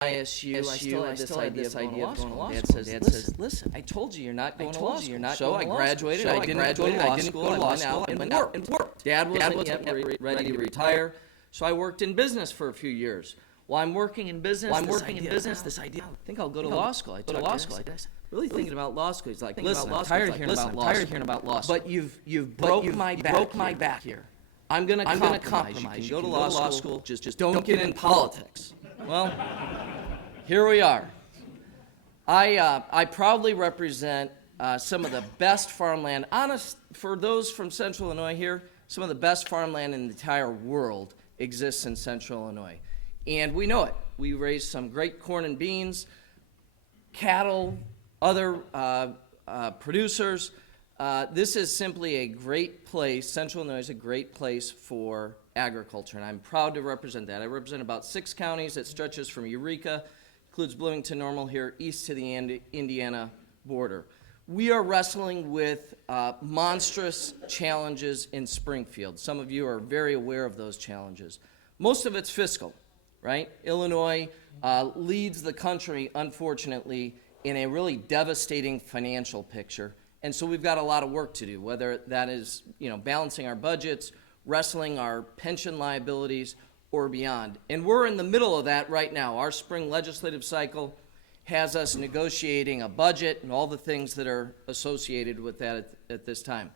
ISU, I still had this idea of going to law school. Dad says, listen, I told you you're not going to law school. So I graduated. I didn't go to law school. I went out and worked. Dad wasn't yet ready to retire, so I worked in business for a few years. While I'm working in business, this idea, I think I'll go to law school. I told law school. I said, really thinking about law school. He's like, listen, I'm tired of hearing about law school. But you've broke my back here. I'm going to compromise. You can go to law school. Just don't get in politics. Well, here we are. I proudly represent some of the best farmland. For those from Central Illinois here, some of the best farmland in the entire world exists in Central Illinois. And we know it. We raise some great corn and beans, cattle, other producers. This is simply a great place. Central Illinois is a great place for agriculture, and I'm proud to represent that. I represent about 6 counties. It stretches from Eureka, includes Bloomington Normal here, east to the Indiana border. We are wrestling with monstrous challenges in Springfield. Some of you are very aware of those challenges. Most of it's fiscal, right? Illinois leads the country, unfortunately, in a really devastating financial picture. And so we've got a lot of work to do, whether that is, balancing our budgets, wrestling our pension liabilities, or beyond. And we're in the middle of that right now. Our spring legislative cycle has us negotiating a budget and all the things that are associated with that at this time.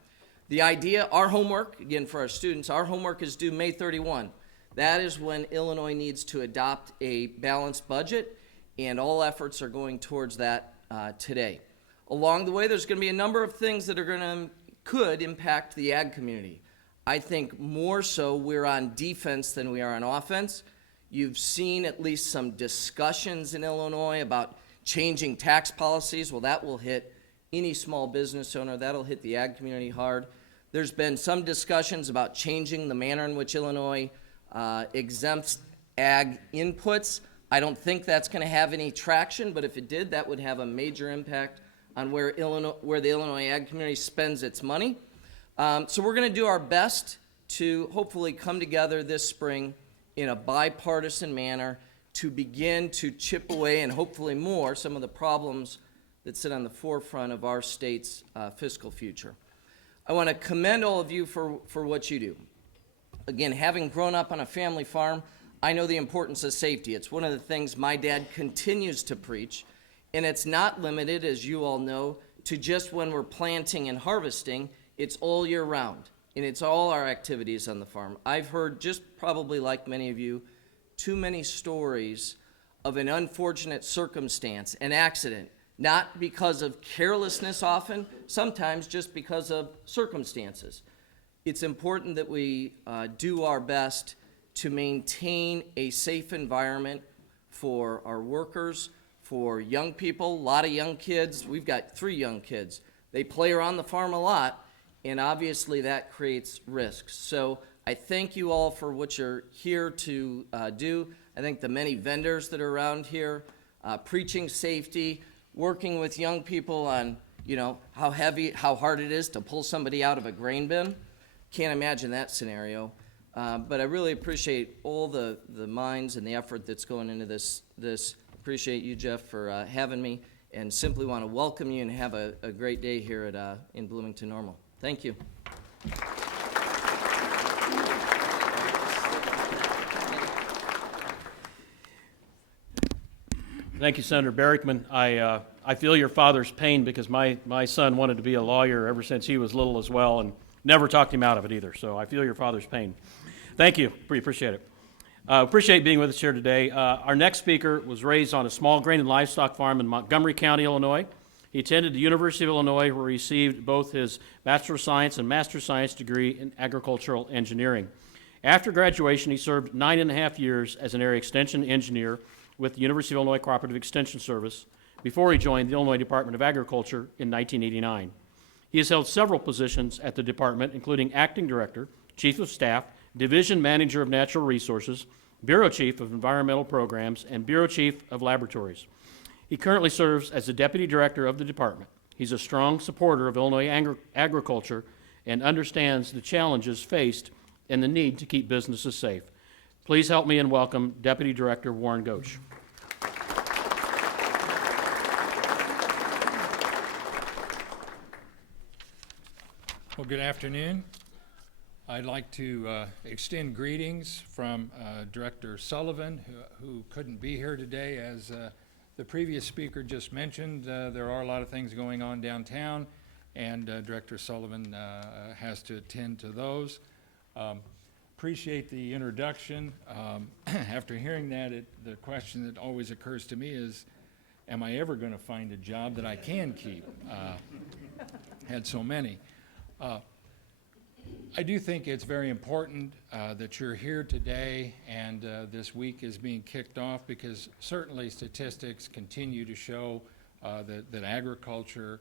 The idea, our homework, again for our students, our homework is due May 31. That is when Illinois needs to adopt a balanced budget, and all efforts are going towards that today. Along the way, there's going to be a number of things that could impact the ag community. I think more so we're on defense than we are on offense. You've seen at least some discussions in Illinois about changing tax policies. Well, that will hit any small business owner. That'll hit the ag community hard. There's been some discussions about changing the manner in which Illinois exempts ag inputs. I don't think that's going to have any traction, but if it did, that would have a major impact on where the Illinois ag community spends its money. So we're going to do our best to hopefully come together this spring in a bipartisan manner to begin to chip away, and hopefully more, some of the problems that sit on the forefront of our state's fiscal future. I want to commend all of you for what you do. Again, having grown up on a family farm, I know the importance of safety. It's one of the things my dad continues to preach, and it's not limited, as you all know, to just when we're planting and harvesting. It's all year round, and it's all our activities on the farm. I've heard, just probably like many of you, too many stories of an unfortunate circumstance, an accident, not because of carelessness often, sometimes just because of circumstances. It's important that we do our best to maintain a safe environment for our workers, for young people, a lot of young kids. We've got 3 young kids. They play around the farm a lot, and obviously that creates risks. So I thank you all for what you're here to do. I think the many vendors that are around here, preaching safety, working with young people on, how hard it is to pull somebody out of a grain bin. Can't imagine that scenario. But I really appreciate all the minds and the effort that's going into this. Appreciate you, Jeff, for having me, and simply want to welcome you and have a great day here in Bloomington Normal. Thank you. Thank you, Senator Barrickman. I feel your father's pain because my son wanted to be a lawyer ever since he was little as well, and never talked him out of it either. So I feel your father's pain. Thank you. Appreciate it. Appreciate being with us here today. Our next speaker was raised on a small grain and livestock farm in Montgomery County, Illinois. He attended the University of Illinois, where he received both his Bachelor of Science and Master of Science degree in agricultural engineering. After graduation, he served 9.5 years as an area extension engineer with the University of Illinois Cooperative Extension Service before he joined the Illinois Department of Agriculture in 1989. He has held several positions at the department, including acting director, chief of staff, division manager of natural resources, bureau chief of environmental programs, and bureau chief of laboratories. He currently serves as the deputy director of the department. He's a strong supporter of Illinois agriculture and understands the challenges faced and the need to keep businesses safe. Please help me in welcome Deputy Director Warren Goetsch. Well, good afternoon. I'd like to extend greetings from Director Sullivan, who couldn't be here today. As the previous speaker just mentioned, there are a lot of things going on downtown, and Director Sullivan has to attend to those. Appreciate the introduction. After hearing that, the question that always occurs to me is, am I ever going to find a job that I can keep? Had so many. I do think it's very important that you're here today and this week is being kicked off, because certainly statistics continue to show that agriculture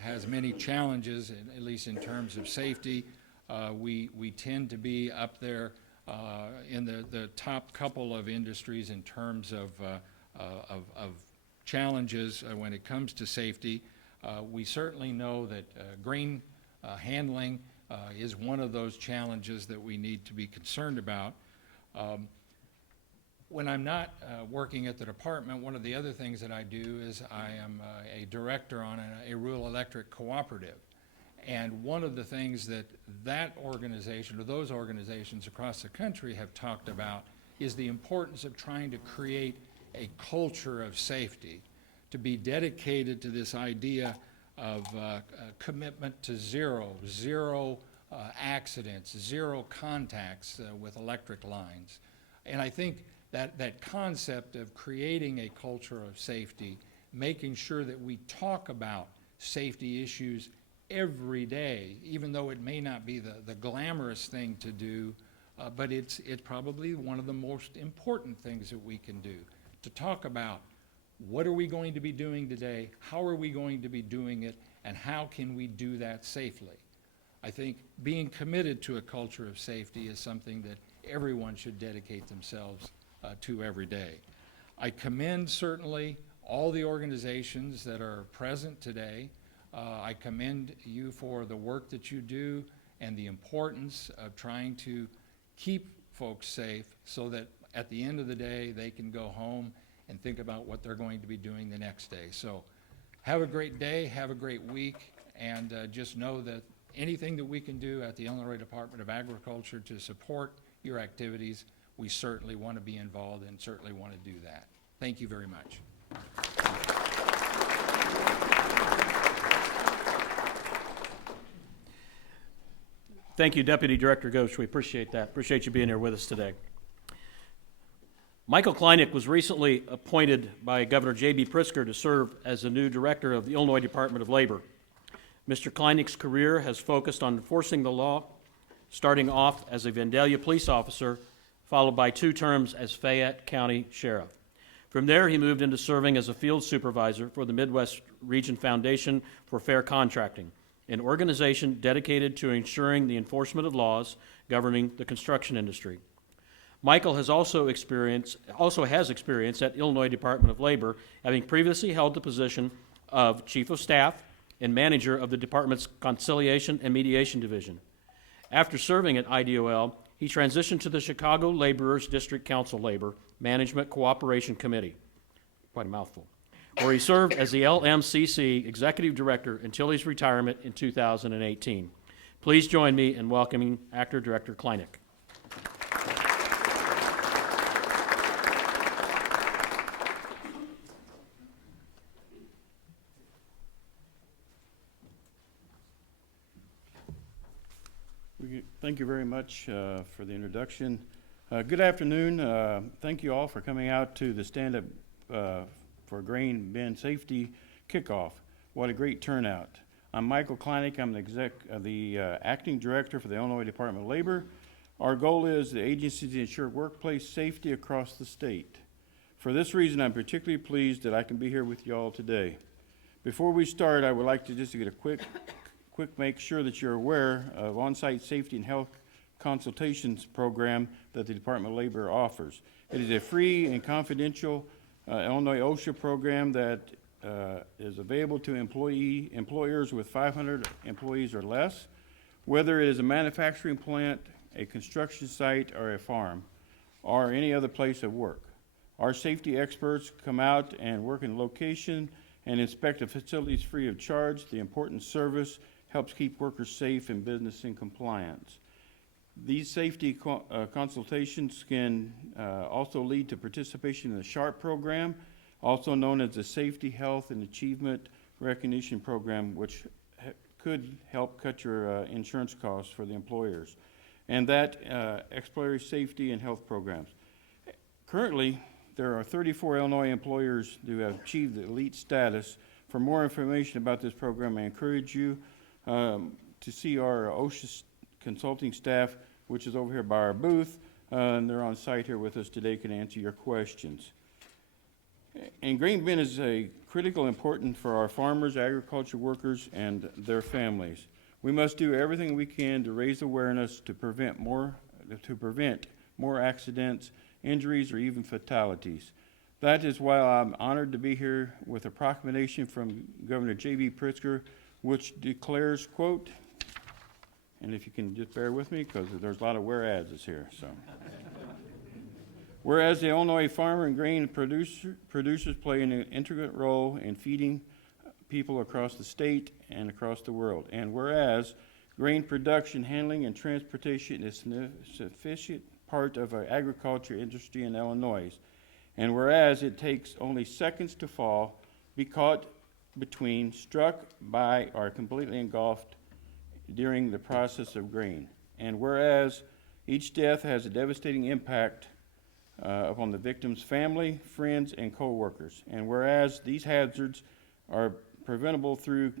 has many challenges, at least in terms of safety. We tend to be up there in the top couple of industries in terms of challenges when it comes to safety. We certainly know that grain handling is one of those challenges that we need to be concerned about. When I'm not working at the department, one of the other things that I do is I am a director on a rural electric cooperative. And one of the things that organization, or those organizations across the country, have talked about is the importance of trying to create a culture of safety, to be dedicated to this idea of commitment to zero accidents, zero contacts with electric lines. And I think that concept of creating a culture of safety, making sure that we talk about safety issues every day, even though it may not be the glamorous thing to do, but it's probably one of the most important things that we can do, to talk about what are we going to be doing today, how are we going to be doing it, and how can we do that safely. I think being committed to a culture of safety is something that everyone should dedicate themselves to every day. I commend certainly all the organizations that are present today. I commend you for the work that you do and the importance of trying to keep folks safe so that at the end of the day they can go home and think about what they're going to be doing the next day. So have a great day, have a great week, and just know that anything that we can do at the Illinois Department of Agriculture to support your activities, we certainly want to be involved and certainly want to do that. Thank you very much. Thank you, Deputy Director Ghosh. We appreciate that. Appreciate you being here with us today. Michael Kleinig was recently appointed by Governor J.B. Pritzker to serve as the new director of the Illinois Department of Labor. Mr. Kleinig's career has focused on enforcing the law, starting off as a Vandalia police officer, followed by 2 terms as Fayette County Sheriff. From there, he moved into serving as a field supervisor for the Midwest Region Foundation for Fair Contracting, an organization dedicated to ensuring the enforcement of laws governing the construction industry. Michael also has experience at Illinois Department of Labor, having previously held the position of Chief of Staff and Manager of the Department's Conciliation and Mediation Division. After serving at IDOL, he transitioned to the Chicago Laborers District Council Labor Management Cooperation Committee, quite a mouthful, where he served as the LMCC Executive Director until his retirement in 2018. Please join me in welcoming Actor Director Kleinig. Thank you very much for the introduction. Good afternoon. Thank you all for coming out to the stand-up for grain bin safety kickoff. What a great turnout. I'm Michael Kleinig. I'm the acting director for the Illinois Department of Labor. Our goal is the agency to ensure workplace safety across the state. For this reason, I'm particularly pleased that I can be here with you all today. Before we start, I would like to just get a quick make sure that you're aware of on-site safety and health consultations program that the Department of Labor offers. It is a free and confidential Illinois OSHA program that is available to employers with 500 employees or less, whether it is a manufacturing plant, a construction site, or a farm, or any other place of work. Our safety experts come out and work in location and inspect the facilities free of charge. The important service helps keep workers safe and business in compliance. These safety consultations can also lead to participation in the SHARP program, also known as the Safety, Health, and Achievement Recognition Program, which could help cut your insurance costs for the employers, and that exploratory safety and health programs. Currently, there are 34 Illinois employers who have achieved the elite status. For more information about this program, I encourage you to see our OSHA consulting staff, which is over here by our booth, and they're on site here with us today, can answer your questions. And grain bin is a critical important for our farmers, agriculture workers, and their families. We must do everything we can to raise awareness to prevent more accidents, injuries, or even fatalities. That is why I'm honored to be here with a proclamation from Governor J.B. Pritzker, which declares, quote, and if you can just bear with me, because there's a lot of whereases here, so. Whereas the Illinois farmer and grain producers play an integral role in feeding people across the state and across the world. And whereas grain production, handling, and transportation is a sufficient part of our agriculture industry in Illinois. And whereas it takes only seconds to fall, be caught between, struck by, or completely engulfed during the process of grain. And whereas each death has a devastating impact upon the victim's family, friends, and co-workers. And whereas these hazards are preventable through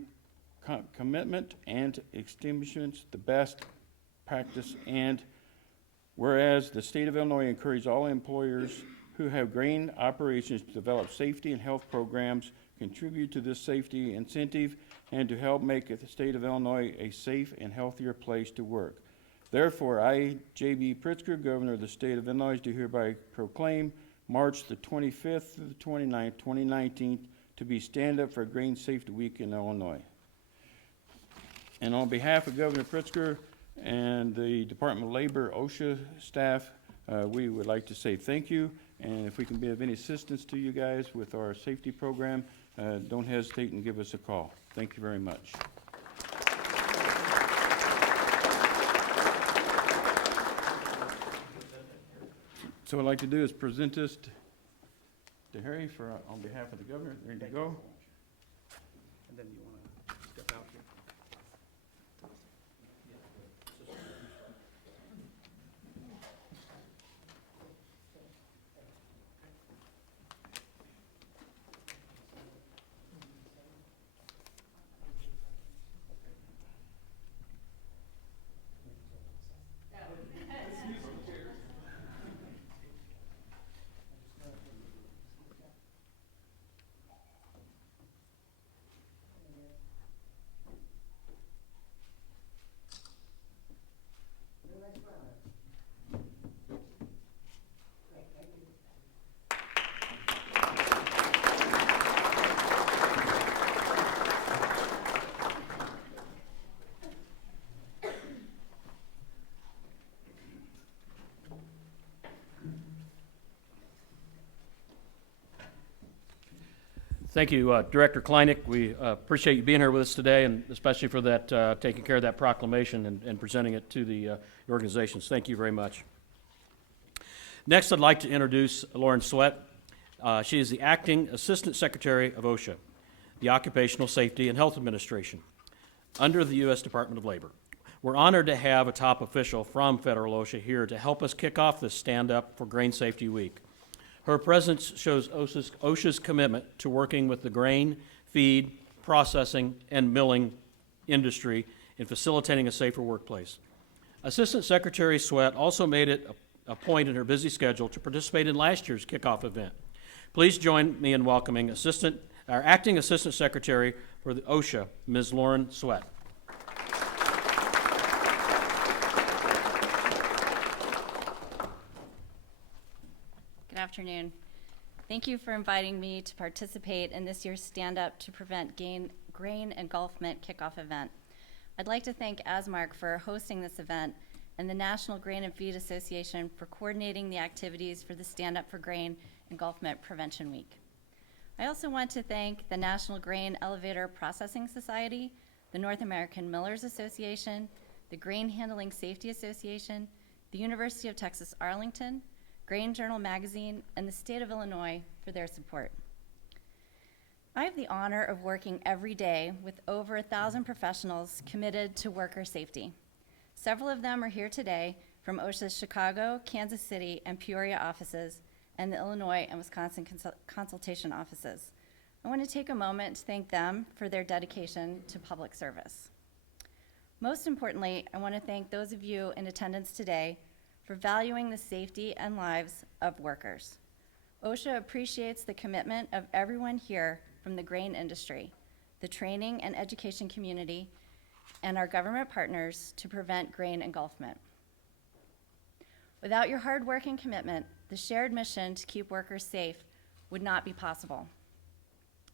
commitment and extinguishment, the best practice, and whereas the state of Illinois encourages all employers who have grain operations to develop safety and health programs, contribute to this safety incentive, and to help make the state of Illinois a safe and healthier place to work. Therefore, I, J.B. Pritzker, Governor of the State of Illinois, do hereby proclaim March the 25th to the 29th, 2019, to be Stand Up for Grain Safety Week in Illinois. And on behalf of Governor Pritzker and the Department of Labor, OSHA staff, we would like to say thank you. And if we can be of any assistance to you guys with our safety program, don't hesitate and give us a call. Thank you very much. So what I'd like to do is present this to Harry for on behalf of the governor. Ready to go? And then you want to step out here? Thank you, Director Kleinig. We appreciate you being here with us today, and especially for that taking care of that proclamation and presenting it to the organizations. Thank you very much. Next, I'd like to introduce Lauren Sweat. She is the Acting Assistant Secretary of OSHA, the Occupational Safety and Health Administration, under the U.S. Department of Labor. We're honored to have a top official from federal OSHA here to help us kick off this Stand Up for Grain Safety Week. Her presence shows OSHA's commitment to working with the grain, feed, processing, and milling industry in facilitating a safer workplace. Assistant Secretary Sweat also made it a point in her busy schedule to participate in last year's kickoff event. Please join me in welcoming our Acting Assistant Secretary for the OSHA, Ms. Lauren Sweat. Good afternoon. Thank you for inviting me to participate in this year's Stand Up to Prevent Grain Engulfment kickoff event. I'd like to thank ASMARC for hosting this event and the National Grain and Feed Association for coordinating the activities for the Stand Up for Grain Engulfment Prevention Week. I also want to thank the National Grain Elevator Processing Society, the North American Millers Association, the Grain Handling Safety Association, the University of Texas Arlington, Grain Journal Magazine, and the state of Illinois for their support. I have the honor of working every day with over 1,000 professionals committed to worker safety. Several of them are here today from OSHA's Chicago, Kansas City, and Peoria offices, and the Illinois and Wisconsin consultation offices. I want to take a moment to thank them for their dedication to public service. Most importantly, I want to thank those of you in attendance today for valuing the safety and lives of workers. OSHA appreciates the commitment of everyone here from the grain industry, the training and education community, and our government partners to prevent grain engulfment. Without your hard work and commitment, the shared mission to keep workers safe would not be possible.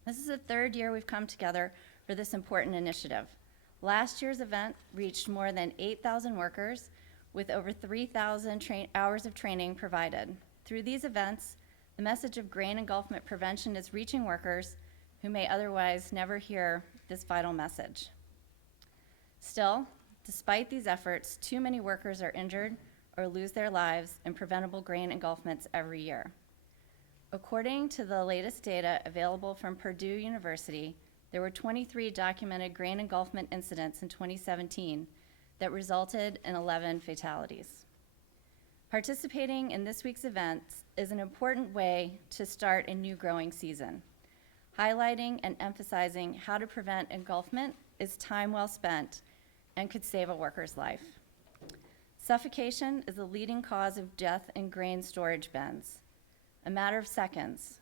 This is the third year we've come together for this important initiative. Last year's event reached more than 8,000 workers with over 3,000 hours of training provided. Through these events, the message of grain engulfment prevention is reaching workers who may otherwise never hear this vital message. Still, despite these efforts, too many workers are injured or lose their lives in preventable grain engulfments every year. According to the latest data available from Purdue University, there were 23 documented grain engulfment incidents in 2017 that resulted in 11 fatalities. Participating in this week's events is an important way to start a new growing season. Highlighting and emphasizing how to prevent engulfment is time well spent and could save a worker's life. Suffocation is the leading cause of death in grain storage bins. A matter of seconds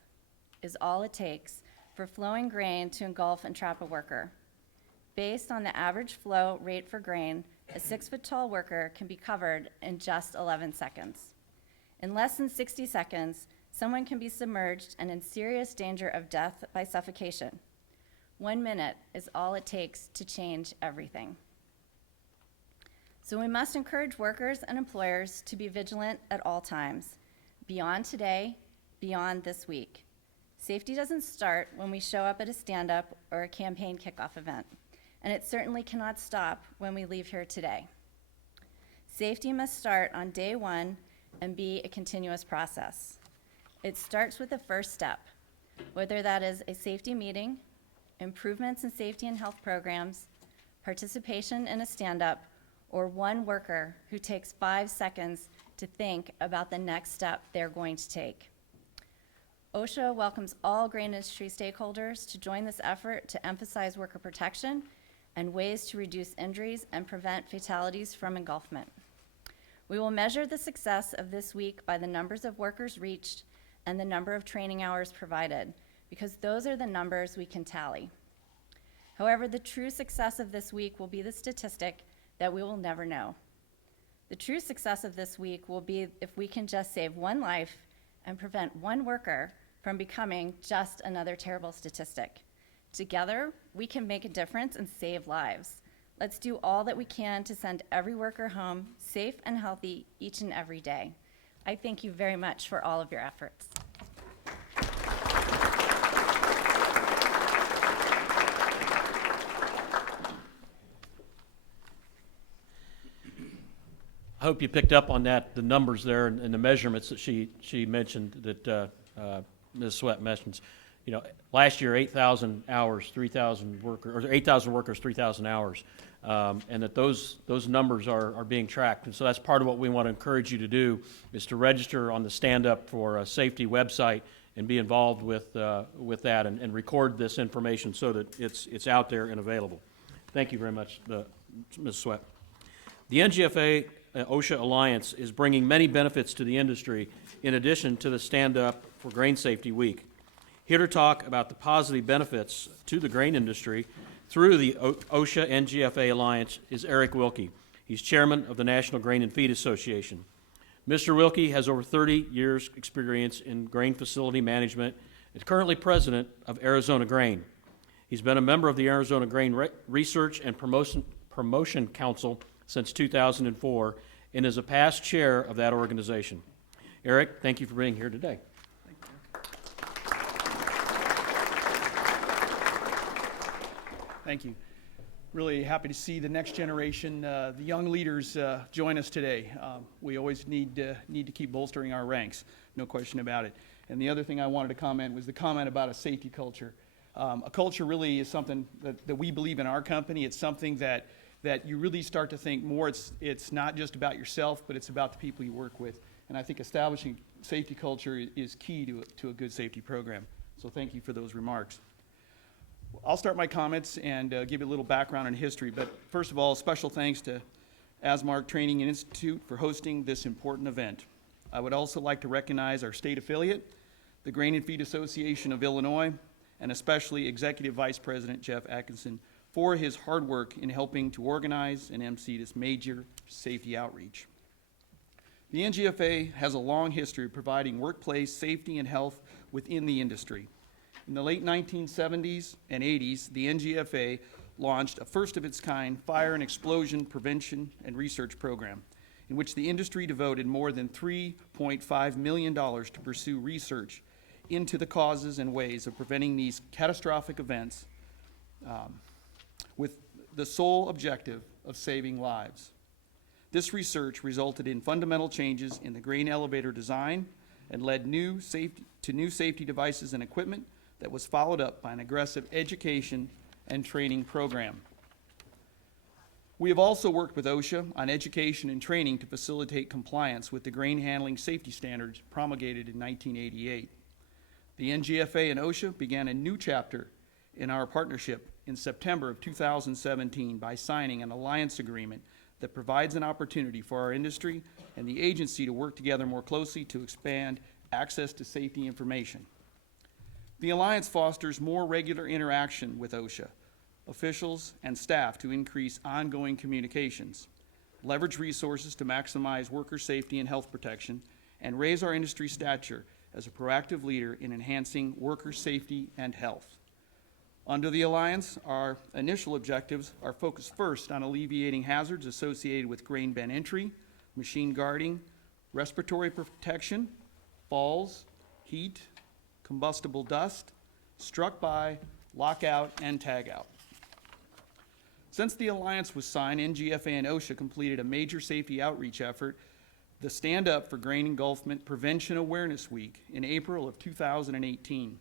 is all it takes for flowing grain to engulf and trap a worker. Based on the average flow rate for grain, a 6-foot-tall worker can be covered in just 11 seconds. In less than 60 seconds, someone can be submerged and in serious danger of death by suffocation. 1 minute is all it takes to change everything. So we must encourage workers and employers to be vigilant at all times, beyond today, beyond this week. Safety doesn't start when we show up at a stand-up or a campaign kickoff event, and it certainly cannot stop when we leave here today. Safety must start on day one and be a continuous process. It starts with the first step, whether that is a safety meeting, improvements in safety and health programs, participation in a stand-up, or one worker who takes 5 seconds to think about the next step they're going to take. OSHA welcomes all grain industry stakeholders to join this effort to emphasize worker protection and ways to reduce injuries and prevent fatalities from engulfment. We will measure the success of this week by the numbers of workers reached and the number of training hours provided, because those are the numbers we can tally. However, the true success of this week will be the statistic that we will never know. The true success of this week will be if we can just save one life and prevent one worker from becoming just another terrible statistic. Together, we can make a difference and save lives. Let's do all that we can to send every worker home safe and healthy each and every day. I thank you very much for all of your efforts. I hope you picked up on that, the numbers there and the measurements that she mentioned that Ms. Sweat mentions. You know, last year 8,000 hours, 3,000 workers, or 8,000 workers, 3,000 hours, and that those numbers are being tracked. And so that's part of what we want to encourage you to do is to register on the Stand Up for Safety website and be involved with that and record this information so that it's out there and available. Thank you very much, Ms. Sweat. The NGFA OSHA Alliance is bringing many benefits to the industry in addition to the Stand Up for Grain Safety Week. Here to talk about the positive benefits to the grain industry through the OSHA NGFA Alliance is Eric Wilkie. He's chairman of the National Grain and Feed Association. Mr. Wilkie has over 30 years' experience in grain facility management and is currently president of Arizona Grain. He's been a member of the Arizona Grain Research and Promotion Council since 2004 and is a past chair of that organization. Eric, thank you for being here today. Thank you. Really happy to see the next generation, the young leaders join us today. We always need to keep bolstering our ranks, no question about it. And the other thing I wanted to comment was the comment about a safety culture. A culture really is something that we believe in our company. It's something that you really start to think more. It's not just about yourself, but it's about the people you work with. And I think establishing safety culture is key to a good safety program. So thank you for those remarks. I'll start my comments and give you a little background and history. But first of all, special thanks to ASMARC Training and Institute for hosting this important event. I would also like to recognize our state affiliate, the Grain and Feed Association of Illinois, and especially Executive Vice President Jeff Atkinson for his hard work in helping to organize and MC this major safety outreach. The NGFA has a long history of providing workplace safety and health within the industry. In the late 1970s and 80s, the NGFA launched a first-of-its-kind fire and explosion prevention and research program in which the industry devoted more than $3.5 million to pursue research into the causes and ways of preventing these catastrophic events with the sole objective of saving lives. This research resulted in fundamental changes in the grain elevator design and led to new safety devices and equipment that was followed up by an aggressive education and training program. We have also worked with OSHA on education and training to facilitate compliance with the grain handling safety standards promulgated in 1988. The NGFA and OSHA began a new chapter in our partnership in September of 2017 by signing an alliance agreement that provides an opportunity for our industry and the agency to work together more closely to expand access to safety information. The alliance fosters more regular interaction with OSHA officials and staff to increase ongoing communications, leverage resources to maximize worker safety and health protection, and raise our industry stature as a proactive leader in enhancing worker safety and health. Under the alliance, our initial objectives are focused first on alleviating hazards associated with grain bin entry, machine guarding, respiratory protection, falls, heat, combustible dust, struck by, lockout, and tagout. Since the alliance was signed, NGFA and OSHA completed a major safety outreach effort, the Stand Up for Grain Engulfment Prevention Awareness Week in April of 2018.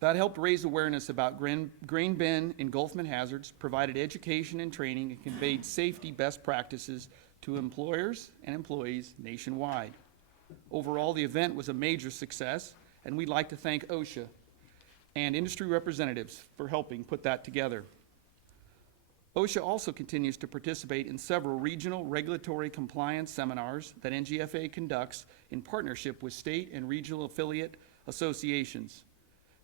That helped raise awareness about grain bin engulfment hazards, provided education and training, and conveyed safety best practices to employers and employees nationwide. Overall, the event was a major success, and we'd like to thank OSHA and industry representatives for helping put that together. OSHA also continues to participate in several regional regulatory compliance seminars that NGFA conducts in partnership with state and regional affiliate associations.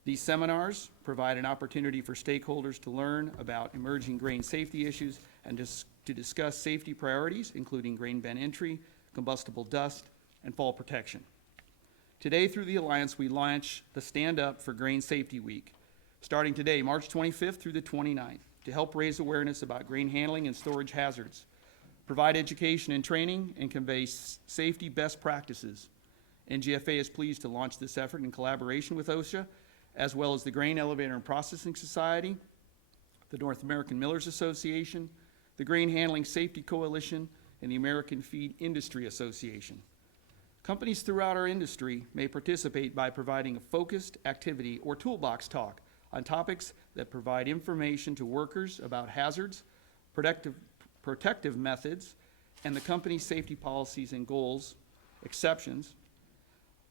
These seminars provide an opportunity for stakeholders to learn about emerging grain safety issues and to discuss safety priorities, including grain bin entry, combustible dust, and fall protection. Today, through the Alliance, we launch the Stand Up for Grain Safety Week, starting today, March 25th through the 29th, to help raise awareness about grain handling and storage hazards, provide education and training, and convey safety best practices. NGFA is pleased to launch this effort in collaboration with OSHA, as well as the Grain Elevator and Processing Society, the North American Millers Association, the Grain Handling Safety Coalition, and the American Feed Industry Association. Companies throughout our industry may participate by providing a focused activity or toolbox talk on topics that provide information to workers about hazards, protective methods, and the company's safety policies and goals, exceptions,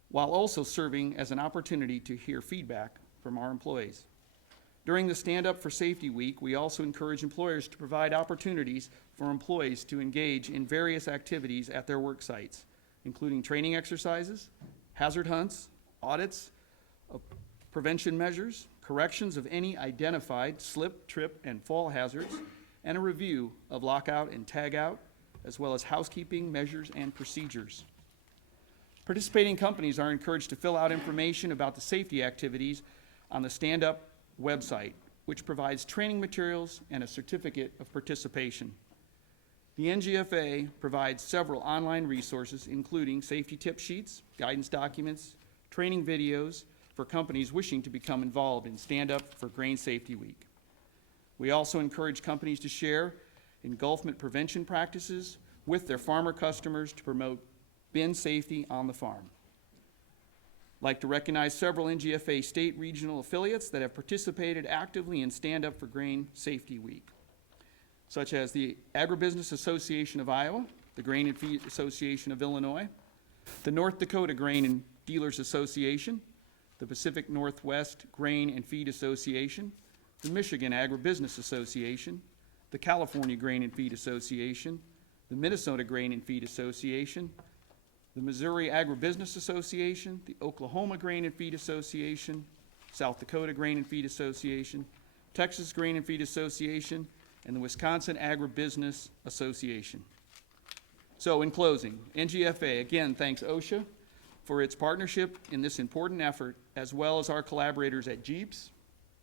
while also serving as an opportunity to hear feedback from our employees. During the Stand Up for Safety Week, we also encourage employers to provide opportunities for employees to engage in various activities at their work sites, including training exercises, hazard hunts, audits of prevention measures, corrections of any identified slip, trip, and fall hazards, and a review of lockout and tagout, as well as housekeeping measures and procedures. Participating companies are encouraged to fill out information about the safety activities on the Stand Up website, which provides training materials and a certificate of participation. The NGFA provides several online resources, including safety tip sheets, guidance documents, training videos for companies wishing to become involved in Stand Up for Grain Safety Week. We also encourage companies to share engulfment prevention practices with their farmer customers to promote bin safety on the farm. I'd like to recognize several NGFA state regional affiliates that have participated actively in Stand Up for Grain Safety Week, such as the Agribusiness Association of Iowa, the Grain and Feed Association of Illinois, the North Dakota Grain and Dealers Association, the Pacific Northwest Grain and Feed Association, the Michigan Agribusiness Association, the California Grain and Feed Association, the Minnesota Grain and Feed Association, the Missouri Agribusiness Association, the Oklahoma Grain and Feed Association, South Dakota Grain and Feed Association, Texas Grain and Feed Association, and the Wisconsin Agribusiness Association. So in closing, NGFA again thanks OSHA for its partnership in this important effort, as well as our collaborators at Jeeps,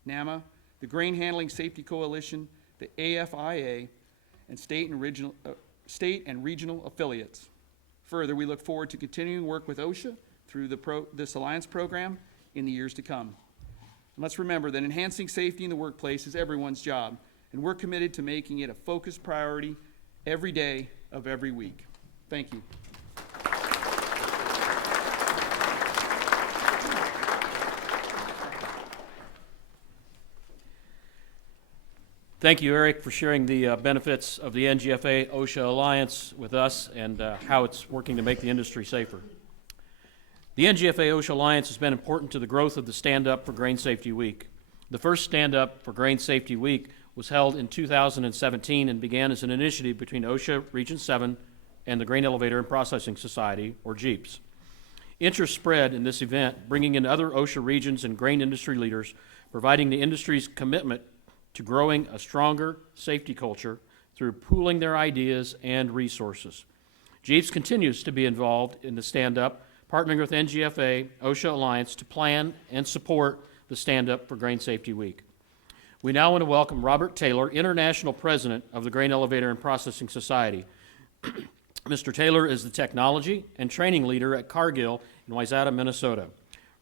NAMA, the Grain Handling Safety Coalition, the AFIA, and state and regional affiliates. Further, we look forward to continuing work with OSHA through this Alliance program in the years to come. And let's remember that enhancing safety in the workplace is everyone's job, and we're committed to making it a focused priority every day of every week. Thank you. Thank you, Eric, for sharing the benefits of the NGFA OSHA Alliance with us and how it's working to make the industry safer. The NGFA OSHA Alliance has been important to the growth of the Stand Up for Grain Safety Week. The first Stand Up for Grain Safety Week was held in 2017 and began as an initiative between OSHA Region 7 and the Grain Elevator and Processing Society, or Jeeps. Interest spread in this event, bringing in other OSHA regions and grain industry leaders, providing the industry's commitment to growing a stronger safety culture through pooling their ideas and resources. Jeeps continues to be involved in the Stand Up, partnering with NGFA OSHA Alliance to plan and support the Stand Up for Grain Safety Week. We now want to welcome Robert Taylor, International President of the Grain Elevator and Processing Society. Mr. Taylor is the technology and training leader at Cargill in Wayzata, Minnesota.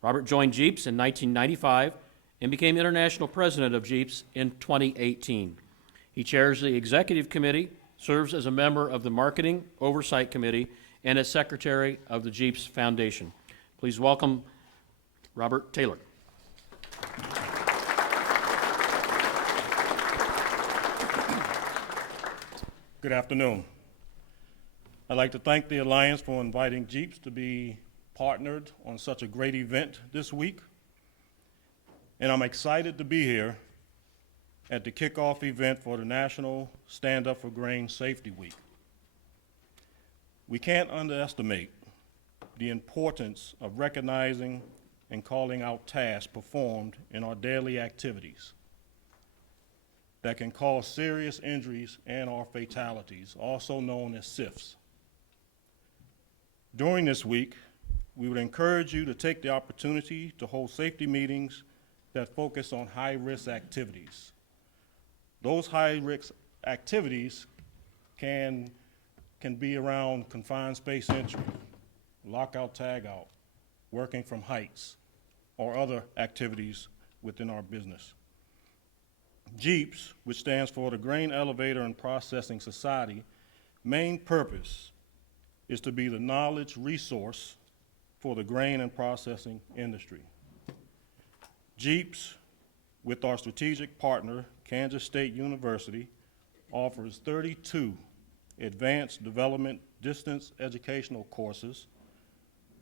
Robert joined Jeeps in 1995 and became International President of Jeeps in 2018. He chairs the Executive Committee, serves as a member of the Marketing Oversight Committee, and as Secretary of the Jeeps Foundation. Please welcome Robert Taylor. Good afternoon. I'd like to thank the Alliance for inviting Jeeps to be partnered on such a great event this week. And I'm excited to be here at the kickoff event for the National Stand Up for Grain Safety Week. We can't underestimate the importance of recognizing and calling out tasks performed in our daily activities that can cause serious injuries and/or fatalities, also known as SIFs. During this week, we would encourage you to take the opportunity to hold safety meetings that focus on high-risk activities. Those high-risk activities can be around confined space entry, lockout, tagout, working from heights, or other activities within our business. Jeeps, which stands for the Grain Elevator and Processing Society, main purpose is to be the knowledge resource for the grain and processing industry. Jeeps, with our strategic partner, Kansas State University, offers 32 advanced development distance educational courses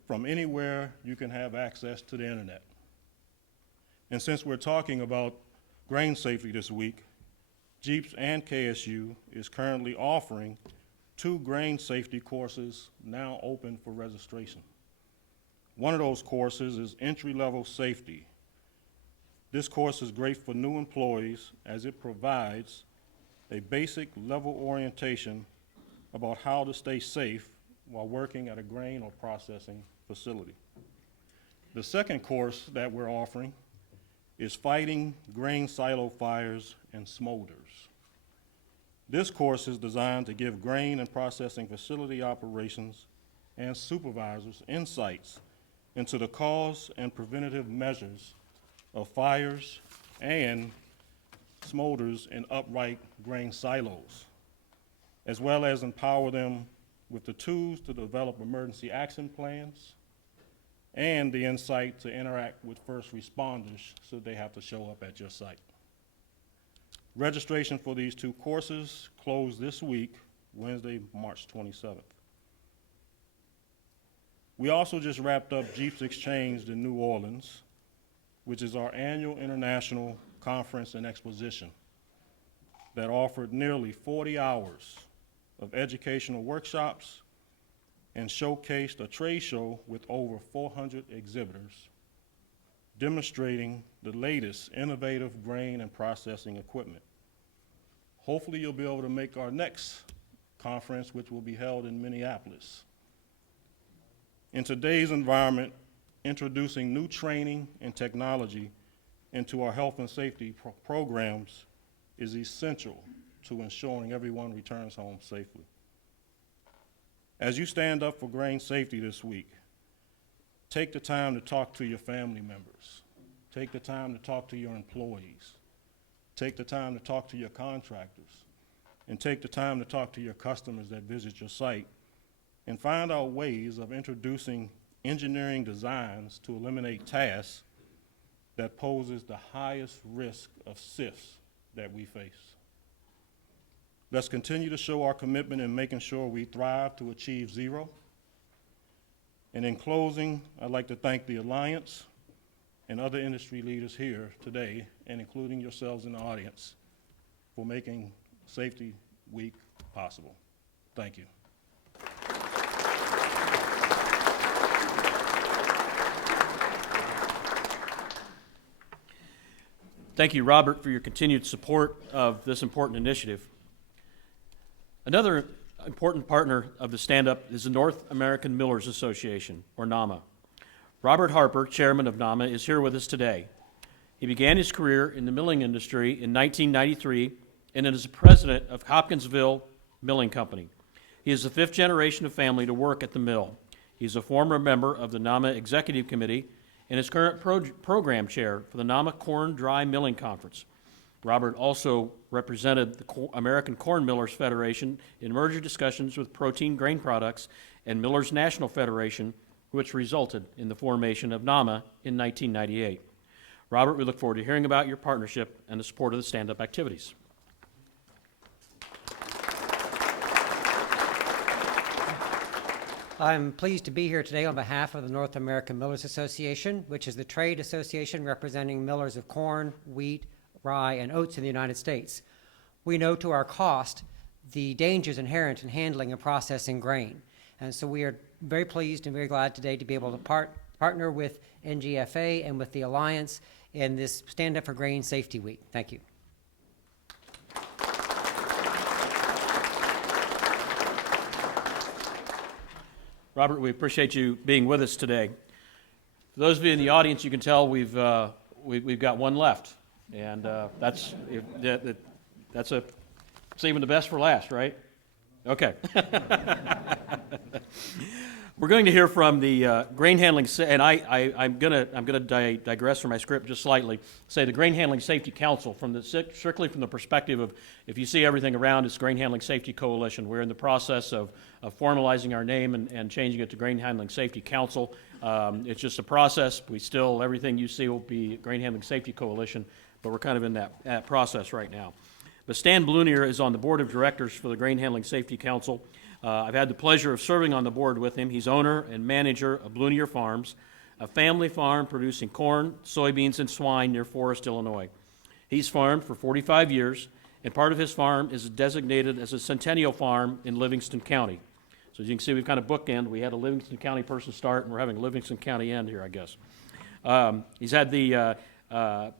from anywhere you can have access to the internet. And since we're talking about grain safety this week, Jeeps and KSU is currently offering 2 grain safety courses now open for registration. One of those courses is entry-level safety. This course is great for new employees as it provides a basic level orientation about how to stay safe while working at a grain or processing facility. The second course that we're offering is Fighting Grain Silo Fires and Smolders. This course is designed to give grain and processing facility operations and supervisors insights into the cause and preventative measures of fires and Smolders in upright grain silos, as well as empower them with the tools to develop emergency action plans and the insight to interact with first responders should they have to show up at your site. Registration for these 2 courses closed this week, Wednesday, March 27th. We also just wrapped up Jeeps Exchange in New Orleans, which is our annual international conference and exposition that offered nearly 40 hours of educational workshops and showcased a trade show with over 400 exhibitors demonstrating the latest innovative grain and processing equipment. Hopefully you'll be able to make our next conference, which will be held in Minneapolis. In today's environment, introducing new training and technology into our health and safety programs is essential to ensuring everyone returns home safely. As you stand up for grain safety this week, take the time to talk to your family members. Take the time to talk to your employees. Take the time to talk to your contractors. And take the time to talk to your customers that visit your site and find out ways of introducing engineering designs to eliminate tasks that poses the highest risk of SIFs that we face. Let's continue to show our commitment in making sure we thrive to achieve zero. And in closing, I'd like to thank the Alliance and other industry leaders here today, and including yourselves in the audience, for making Safety Week possible. Thank you. Thank you, Robert, for your continued support of this important initiative. Another important partner of the stand-up is the North American Millers Association, or NAMA. Robert Harper, chairman of NAMA, is here with us today. He began his career in the milling industry in 1993 and is the president of Hopkinsville Milling Company. He is the 5th generation of family to work at the mill. He is a former member of the NAMA Executive Committee and is current program chair for the NAMA Corn Dry Milling Conference. Robert also represented the American Corn Millers Federation in merger discussions with Protein Grain Products and Millers National Federation, which resulted in the formation of NAMA in 1998. Robert, we look forward to hearing about your partnership and the support of the stand-up activities. I'm pleased to be here today on behalf of the North American Millers Association, which is the trade association representing millers of corn, wheat, rye, and oats in the United States. We know to our cost the dangers inherent in handling and processing grain. And so we are very pleased and very glad today to be able to partner with NGFA and with the Alliance in this Stand Up for Grain Safety Week. Thank you. Robert, we appreciate you being with us today. For those of you in the audience, you can tell we've got one left, and that's saving the best for last, right? Okay. We're going to hear from the grain handling, and I'm gonna digress from my script just slightly. Say the Grain Handling Safety Council, strictly from the perspective of, if you see everything around, it's Grain Handling Safety Coalition. We're in the process of formalizing our name and changing it to Grain Handling Safety Council. It's just a process. Everything you see will be Grain Handling Safety Coalition, but we're kind of in that process right now. But Stan Blunier is on the board of directors for the Grain Handling Safety Council. I've had the pleasure of serving on the board with him. He's owner and manager of Blunier Farms, a family farm producing corn, soybeans, and swine near Forest, Illinois. He's farmed for 45 years, and part of his farm is designated as a Centennial Farm in Livingston County. So as you can see, we've kind of bookend. We had a Livingston County person start, and we're having a Livingston County end here, I guess. He's had the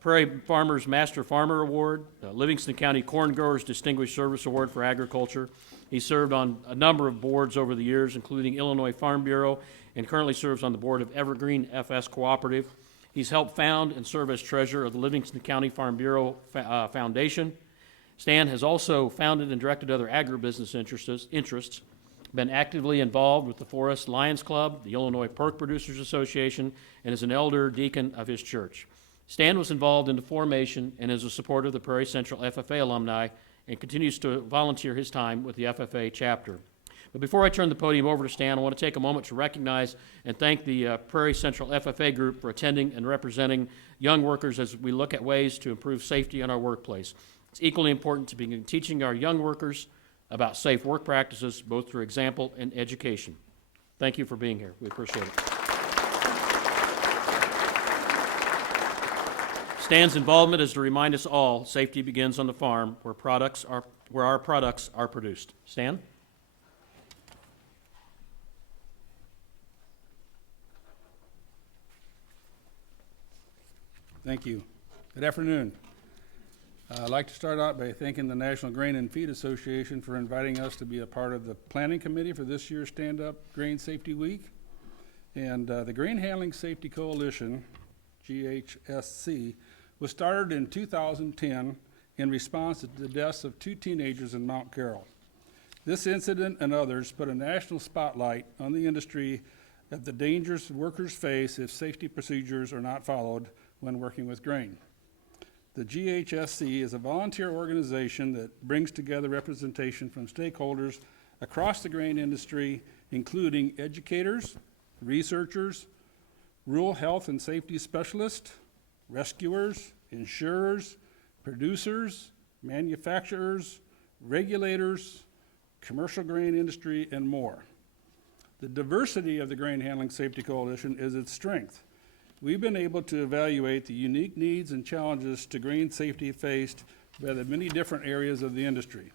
Prairie Farmers Master Farmer Award, Livingston County Corn Growers Distinguished Service Award for Agriculture. He served on a number of boards over the years, including Illinois Farm Bureau, and currently serves on the board of Evergreen FS Cooperative. He's helped found and serve as treasurer of the Livingston County Farm Bureau Foundation. Stan has also founded and directed other agribusiness interests, been actively involved with the Forest Lions Club, the Illinois Pork Producers Association, and is an elder deacon of his church. Stan was involved in the formation and is a supporter of the Prairie Central FFA alumni and continues to volunteer his time with the FFA chapter. But before I turn the podium over to Stan, I want to take a moment to recognize and thank the Prairie Central FFA group for attending and representing young workers as we look at ways to improve safety in our workplace. It's equally important to begin teaching our young workers about safe work practices, both through example and education. Thank you for being here. We appreciate it. Stan's involvement is to remind us all safety begins on the farm where our products are produced. Stan? Thank you. Good afternoon. I'd like to start out by thanking the National Grain and Feed Association for inviting us to be a part of the planning committee for this year's Stand Up Grain Safety Week. And the Grain Handling Safety Coalition, GHSC, was started in 2010 in response to the deaths of 2 teenagers in Mount Carroll. This incident and others put a national spotlight on the industry of the dangers workers face if safety procedures are not followed when working with grain. The GHSC is a volunteer organization that brings together representation from stakeholders across the grain industry, including educators, researchers, rural health and safety specialists, rescuers, insurers, producers, manufacturers, regulators, commercial grain industry, and more. The diversity of the Grain Handling Safety Coalition is its strength. We've been able to evaluate the unique needs and challenges to grain safety faced by the many different areas of the industry.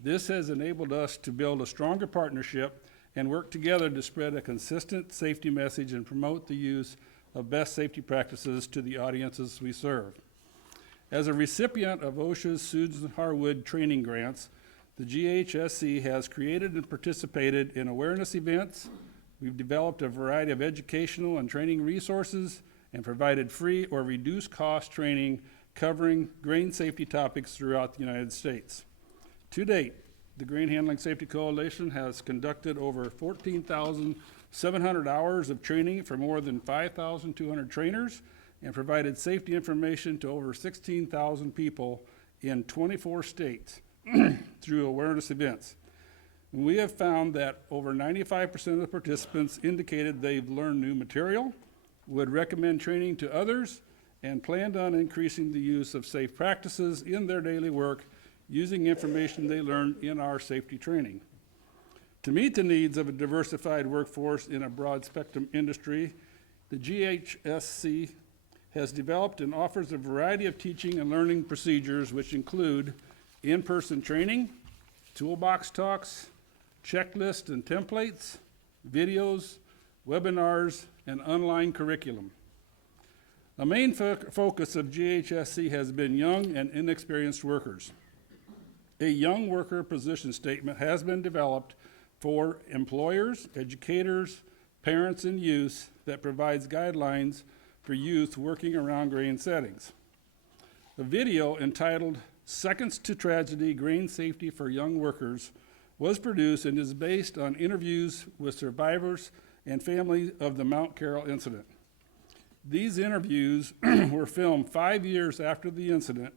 This has enabled us to build a stronger partnership and work together to spread a consistent safety message and promote the use of best safety practices to the audiences we serve. As a recipient of OSHA's Susan Harwood training grants, the GHSC has created and participated in awareness events. We've developed a variety of educational and training resources and provided free or reduced cost training covering grain safety topics throughout the United States. To date, the Grain Handling Safety Coalition has conducted over 14,700 hours of training for more than 5,200 trainers and provided safety information to over 16,000 people in 24 states through awareness events. We have found that over 95% of the participants indicated they've learned new material, would recommend training to others, and planned on increasing the use of safe practices in their daily work using information they learned in our safety training. To meet the needs of a diversified workforce in a broad spectrum industry, the GHSC has developed and offers a variety of teaching and learning procedures which include in-person training, toolbox talks, checklists and templates, videos, webinars, and online curriculum. A main focus of GHSC has been young and inexperienced workers. A young worker position statement has been developed for employers, educators, parents, and youth that provides guidelines for youth working around grain settings. A video entitled Seconds to Tragedy, Grain Safety for Young Workers was produced and is based on interviews with survivors and families of the Mount Carroll incident. These interviews were filmed 5 years after the incident,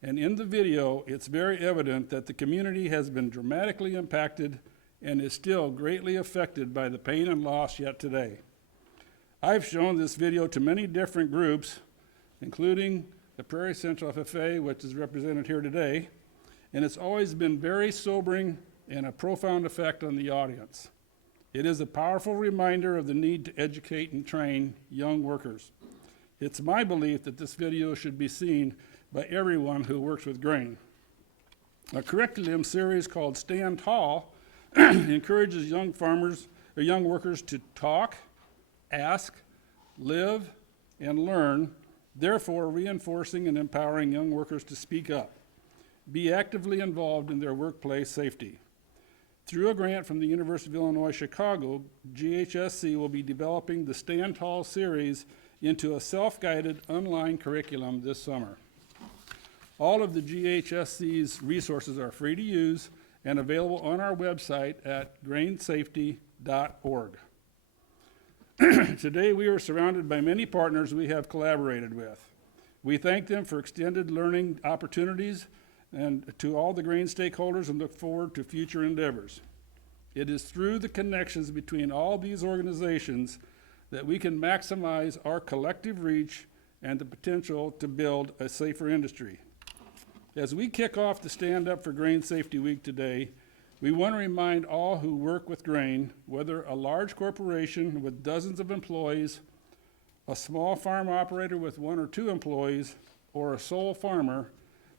and in the video, it's very evident that the community has been dramatically impacted and is still greatly affected by the pain and loss yet today. I've shown this video to many different groups, including the Prairie Central FFA, which is represented here today, and it's always been very sobering and a profound effect on the audience. It is a powerful reminder of the need to educate and train young workers. It's my belief that this video should be seen by everyone who works with grain. A curriculum series called Stand Tall encourages young farmers or young workers to talk, ask, live, and learn, therefore reinforcing and empowering young workers to speak up, be actively involved in their workplace safety. Through a grant from the University of Illinois Chicago, GHSC will be developing the Stand Tall series into a self-guided online curriculum this summer. All of the GHSC's resources are free to use and available on our website at grainsafety.org. Today we are surrounded by many partners we have collaborated with. We thank them for extended learning opportunities and to all the grain stakeholders and look forward to future endeavors. It is through the connections between all these organizations that we can maximize our collective reach and the potential to build a safer industry. As we kick off the Stand Up for Grain Safety Week today, we want to remind all who work with grain, whether a large corporation with dozens of employees, a small farm operator with 1 or 2 employees, or a sole farmer,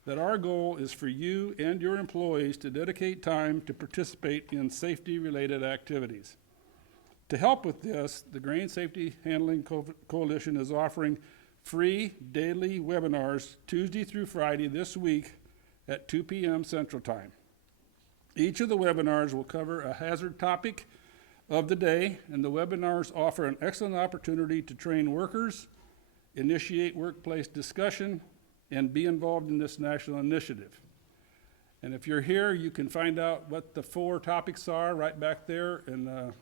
that our goal is for you and your employees to dedicate time to participate in safety-related activities. To help with this, the Grain Safety Handling Coalition is offering free daily webinars Tuesday through Friday this week at 2 p.m. Central Time. Each of the webinars will cover a hazard topic of the day, and the webinars offer an excellent opportunity to train workers, initiate workplace discussion, and be involved in this national initiative. And if you're here, you can find out what the 4 topics are right back there, and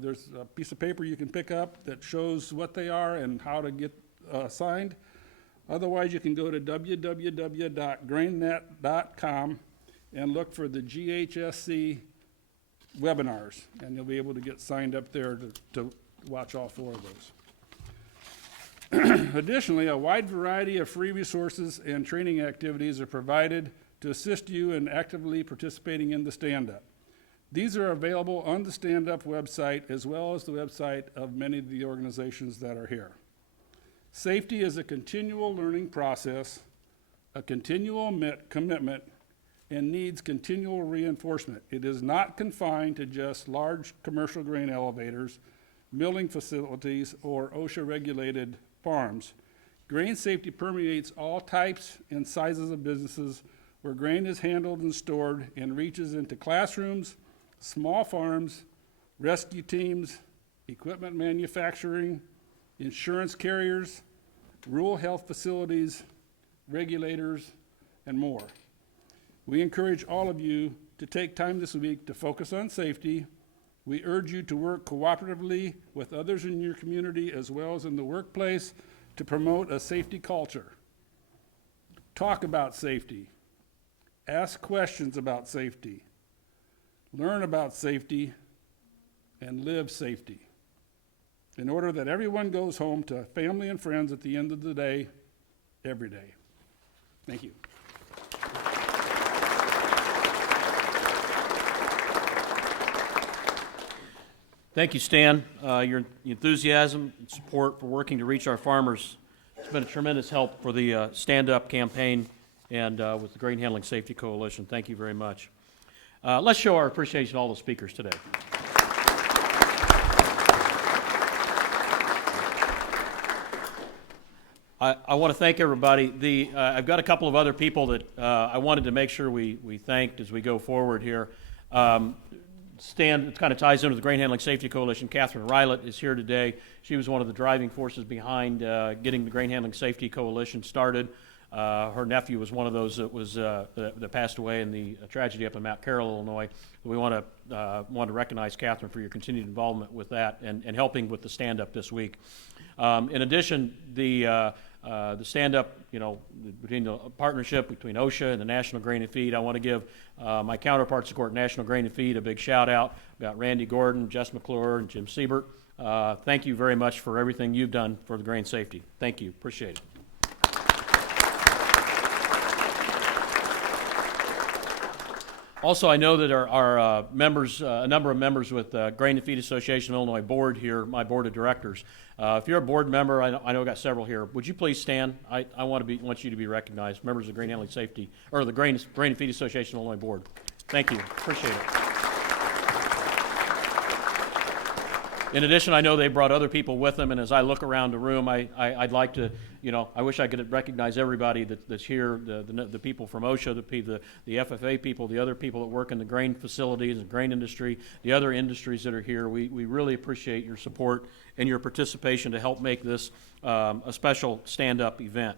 there's a piece of paper you can pick up that shows what they are and how to get signed. Otherwise, you can go to www.grainnet.com and look for the GHSC webinars, and you'll be able to get signed up there to watch all 4 of those. Additionally, a wide variety of free resources and training activities are provided to assist you in actively participating in the stand-up. These are available on the stand-up website as well as the website of many of the organizations that are here. Safety is a continual learning process, a continual commitment, and needs continual reinforcement. It is not confined to just large commercial grain elevators, milling facilities, or OSHA-regulated farms. Grain safety permeates all types and sizes of businesses where grain is handled and stored, and reaches into classrooms, small farms, rescue teams, equipment manufacturing, insurance carriers, rural health facilities, regulators, and more. We encourage all of you to take time this week to focus on safety. We urge you to work cooperatively with others in your community as well as in the workplace to promote a safety culture. Talk about safety. Ask questions about safety. Learn about safety and live safety in order that everyone goes home to family and friends at the end of the day, every day. Thank you. Thank you, Stan. Your enthusiasm and support for working to reach our farmers has been a tremendous help for the Stand Up campaign and with the Grain Handling Safety Coalition. Thank you very much. Let's show our appreciation to all the speakers today. I want to thank everybody. I've got a couple of other people that I wanted to make sure we thanked as we go forward here. Stan, it kind of ties into the Grain Handling Safety Coalition. Katherine Ryland is here today. She was one of the driving forces behind getting the Grain Handling Safety Coalition started. Her nephew was one of those that passed away in the tragedy up in Mount Carroll, Illinois. We want to recognize Katherine for your continued involvement with that and helping with the stand-up this week. In addition, the stand-up, between the partnership between OSHA and the National Grain and Feed, I want to give my counterparts at Court, National Grain and Feed, a big shout-out. We've got Randy Gordon, Jess McClure, and Jim Siebert. Thank you very much for everything you've done for the grain safety. Thank you. Appreciate it. Also, I know that our members, a number of members with Grain and Feed Association of Illinois board here, my board of directors. If you're a board member, I know I've got several here. Would you please stand? I want you to be recognized. Members of the Grain Handling Safety, or the Grain and Feed Association of Illinois board. Thank you. Appreciate it. In addition, I know they brought other people with them, and as I look around the room, I'd like to, I wish I could recognize everybody that's here, the people from OSHA, the FFA people, the other people that work in the grain facilities and grain industry, the other industries that are here. We really appreciate your support and your participation to help make this a special stand-up event.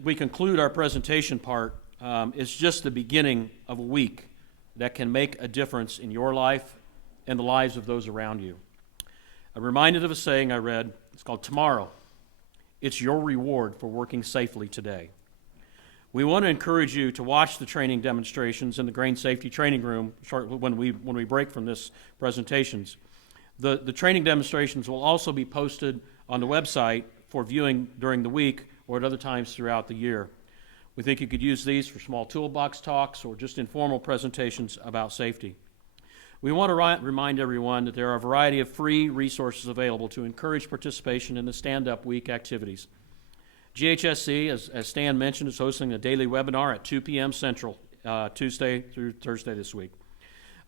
We conclude our presentation part, it's just the beginning of a week that can make a difference in your life and the lives of those around you. I'm reminded of a saying I read. It's called, "Tomorrow It's your reward for working safely today. We want to encourage you to watch the training demonstrations in the grain safety training room when we break from this presentations. The training demonstrations will also be posted on the website for viewing during the week or at other times throughout the year. We think you could use these for small toolbox talks or just informal presentations about safety. We want to remind everyone that there are a variety of free resources available to encourage participation in the Stand Up Week activities. GHSC, as Stan mentioned, is hosting a daily webinar at 2 p.m. Central, Tuesday through Thursday this week.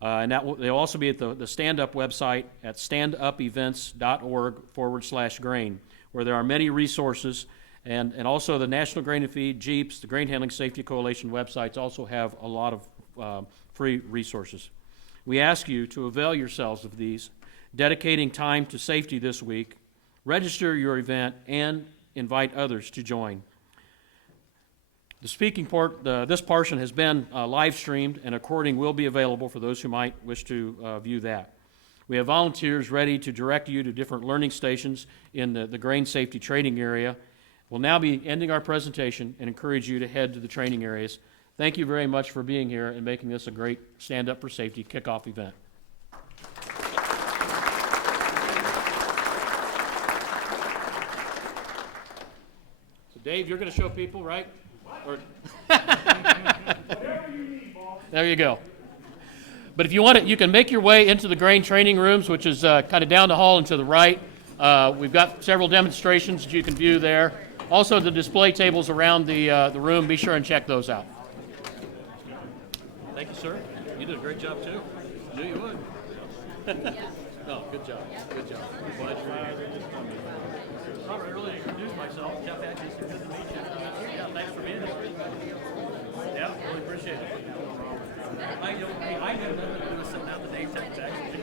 And they'll also be at the Stand Up website at standupevents.org/grain, where there are many resources, and also the National Grain and Feed, Jeeps, the Grain Handling Safety Coalition websites also have a lot of free resources. We ask you to avail yourselves of these, dedicating time to safety this week, register your event, and invite others to join. The speaking part, this portion has been live streamed, and a recording will be available for those who might wish to view that. We have volunteers ready to direct you to different learning stations in the grain safety training area. We'll now be ending our presentation and encourage you to head to the training areas. Thank you very much for being here and making this a great Stand Up for Safety kickoff event. So Dave, you're going to show people, right? Or there you go. But if you want it, you can make your way into the grain training rooms, which is kind of down the hall and to the right. We've got several demonstrations that you can view there. Also, the display tables around the room, be sure and check those out. Thank you, sir. You did a great job, too. Knew you would. No, good job. Good job. Pleasure. Robert, I really introduced myself. Jeff Atkinson, good to meet you. Yeah, thanks for being here. Yeah, really appreciate it. I know nothing to do with sitting out the day text, actually.